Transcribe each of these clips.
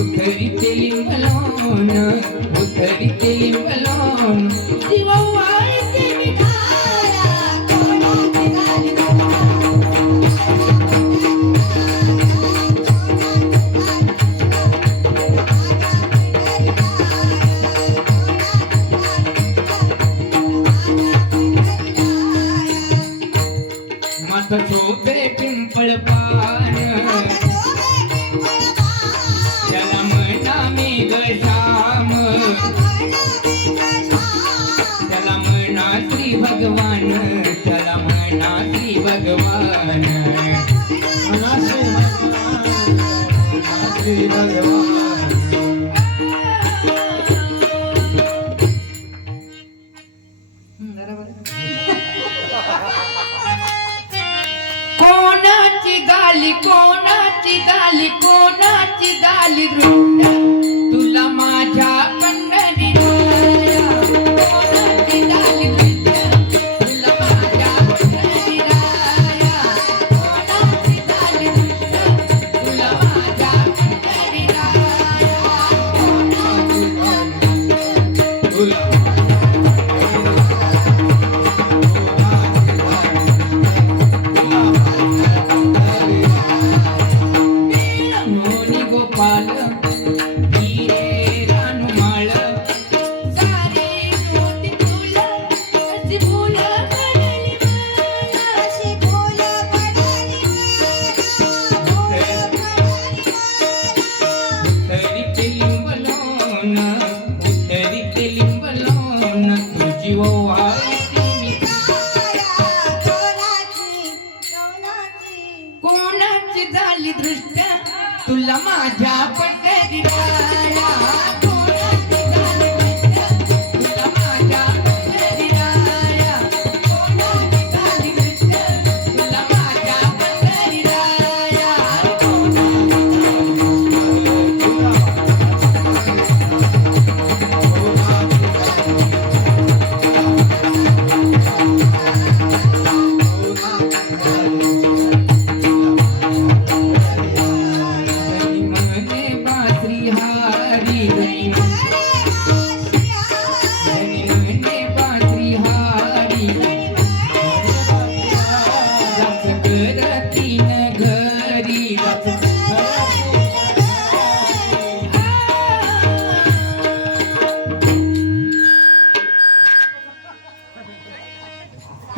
Uthari telim balon, uthari telim balon, jiwa wai झोपे पिंपळ पान. त्याला म्हणा मी श्याम. त्याला म्हणा श्री भगवान. त्याला म्हणा श्री भगवान. श्री भगवान बरोबर झाली कोणाची झाली कोणाची झाली दृष्ट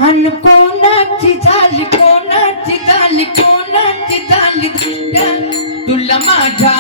अन कोणाची झाली कोणाची झाली कोणाची झाली तुला माझ्या